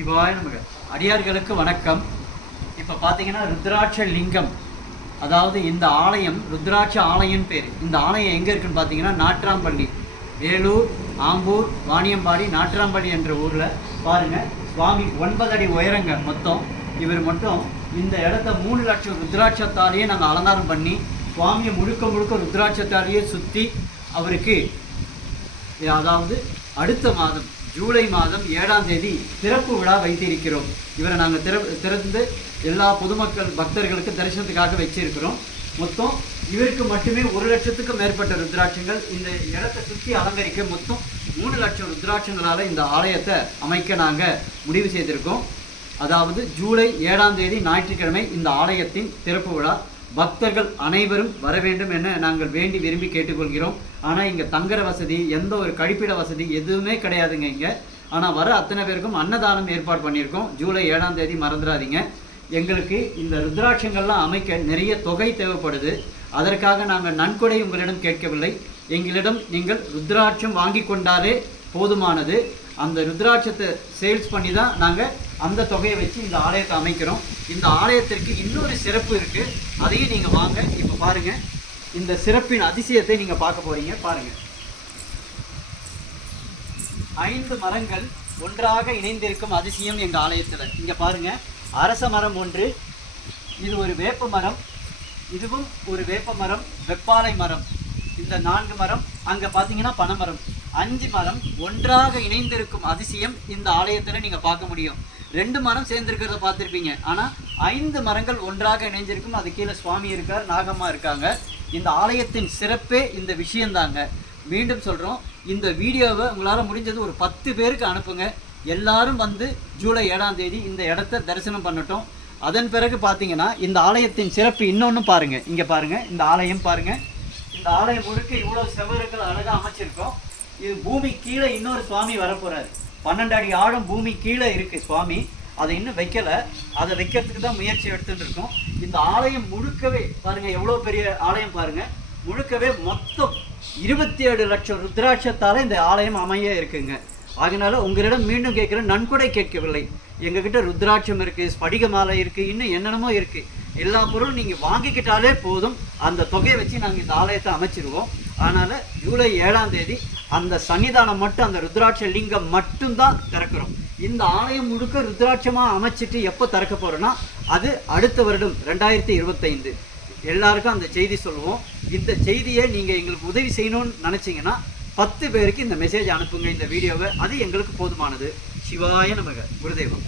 சிவாய நமக. அடியார்களுக்கு வணக்கம். இப்போ பார்த்தீங்கன்னா ருத்ராட்ச லிங்கம், அதாவது இந்த ஆலயம் ருத்ராட்ச ஆலயம் பேர். இந்த ஆலயம் எங்கே இருக்குன்னு பார்த்தீங்கன்னா நாட்ராம்பள்ளி, வேலூர், ஆம்பூர், வாணியம்பாடி, நாட்ராம்பள்ளி என்ற ஊரில் பாருங்கள். சுவாமி 9 அடி உயரங்க மொத்தம். இவர் மட்டும் இந்த இடத்த 3 லட்சம் ருத்ராட்சத்தாலேயே நாங்கள் அலங்காரம் பண்ணி சுவாமியை முழுக்க ருத்ராட்சத்தாலேயே சுற்றி அவருக்கு, அதாவது அடுத்த மாதம் ஜூலை மாதம் 7ஆம் தேதி திறப்பு விழா வைத்திருக்கிறோம். இவரை நாங்கள் திறந்து எல்லா பொதுமக்கள் பக்தர்களுக்கு தரிசனத்துக்காக வச்சிருக்கிறோம். மொத்தம் இவருக்கு மட்டுமே 1 லட்சத்துக்கும் மேற்பட்ட ருத்ராட்சங்கள் இந்த இடத்தை சுற்றி அலங்கரிக்க மொத்தம் 3 லட்சம் ருத்ராட்சங்களால் இந்த ஆலயத்தை அமைக்க நாங்கள் முடிவு செய்திருக்கோம். அதாவது ஜூலை 7ஆம் தேதி ஞாயிற்றுக்கிழமை இந்த ஆலயத்தின் திறப்பு விழா. பக்தர்கள் அனைவரும் வர வேண்டும் என நாங்கள் வேண்டி விரும்பி கேட்டுக்கொள்கிறோம். ஆனால் இங்கே தங்குற வசதி, எந்த ஒரு கழிப்பிட வசதி எதுவுமே கிடையாதுங்க இங்கே. ஆனால் வர அத்தனை பேருக்கும் அன்னதானம் ஏற்பாடு பண்ணியிருக்கோம். ஜூலை 7ஆம் தேதி மறந்துடாதீங்க. எங்களுக்கு இந்த ருத்ராட்சங்கள்லாம் அமைக்க நிறைய தொகை தேவைப்படுது. அதற்காக நாங்கள் நன்கொடை உங்களிடம் கேட்கவில்லை. எங்களிடம் நீங்கள் ருத்ராட்சம் வாங்கி கொண்டாலே போதுமானது. அந்த ருத்ராட்சத்தை சேல்ஸ் பண்ணி தான் நாங்கள் அந்த தொகையை வச்சு இந்த ஆலயத்தை அமைக்கிறோம். இந்த ஆலயத்திற்கு இன்னொரு சிறப்பு இருக்குது, அதையும் நீங்கள் வாங்க. இப்போ பாருங்கள், இந்த சிறப்பின் அதிசயத்தை நீங்கள் பார்க்க போகிறீங்க. பாருங்கள், 5 மரங்கள் ஒன்றாக இணைந்திருக்கும் அதிசயம் எங்கள் ஆலயத்தில். இங்கே பாருங்கள், அரச மரம் ஒன்று, இது ஒரு வேப்ப மரம், இதுவும் ஒரு வேப்ப மரம், வெப்பாலை மரம், இந்த 4 மரம், அங்கே பார்த்தீங்கன்னா பனைமரம், 5 மரம் ஒன்றாக இணைந்திருக்கும் அதிசயம் இந்த ஆலயத்தில் நீங்கள் பார்க்க முடியும். 2 மரம் சேர்ந்துருக்கிறத பார்த்துருப்பீங்க, ஆனால் 5 மரங்கள் ஒன்றாக இணைஞ்சிருக்கும். அது கீழே சுவாமி இருக்கார், நாகம்மா இருக்காங்க. இந்த ஆலயத்தின் சிறப்பே இந்த விஷயந்தாங்க. மீண்டும் சொல்கிறோம், இந்த வீடியோவை உங்களால் முடிஞ்சது ஒரு 10 பேருக்கு அனுப்புங்க. எல்லாரும் வந்து ஜூலை 7ஆம் தேதி இந்த இடத்த தரிசனம் பண்ணட்டும். அதன் பிறகு பார்த்தீங்கன்னா இந்த ஆலயத்தின் சிறப்பு இன்னொன்று பாருங்கள். இங்கே பாருங்கள், இந்த ஆலயம் பாருங்கள். இந்த ஆலயம் முழுக்க இவ்வளோ செவறுகள் அழகாக அமைச்சிருக்கோம். இது பூமி கீழே இன்னொரு சுவாமி வரப்போகிறாரு. 12 அடி ஆழம் பூமி கீழே இருக்குது சுவாமி. அதை இன்னும் வைக்கலை, அதை வைக்கிறதுக்கு தான் முயற்சி எடுத்துகிட்டு இருக்கோம். இந்த ஆலயம் முழுக்கவே பாருங்கள், எவ்வளோ பெரிய ஆலயம் பாருங்கள். முழுக்கவே மொத்தம் 27 லட்சம் ருத்ராட்சத்தால் இந்த ஆலயம் அமைய இருக்குங்க. அதனால உங்களிடம் மீண்டும் கேட்குற, நன்கொடை கேட்கவில்லை. எங்ககிட்ட ருத்ராட்சம் இருக்குது, ஸ்படிக மாலை இருக்குது, இன்னும் என்னென்னமோ இருக்குது. எல்லா பொருளும் நீங்கள் வாங்கிக்கிட்டாலே போதும். அந்த தொகையை வச்சு நாங்கள் இந்த ஆலயத்தை அமைச்சிருவோம். அதனால் ஜூலை 7ஆம் தேதி அந்த சன்னிதானம் மட்டும், அந்த ருத்ராட்ச லிங்கம் மட்டும்தான் திறக்கிறோம். இந்த ஆலயம் முழுக்க ருத்ராட்சமாக அமைச்சிட்டு எப்போ திறக்க போகிறோன்னா, அது அடுத்த வருடம் 2025. எல்லாருக்கும் அந்த செய்தி சொல்லுவோம். இந்த செய்தியை நீங்கள் எங்களுக்கு உதவி செய்யணும்னு நினச்சிங்கன்னா 10 பேருக்கு இந்த மெசேஜ் அனுப்புங்க, இந்த வீடியோவை. அது எங்களுக்கு போதுமானது. சிவாய நமக. குருதேவம்.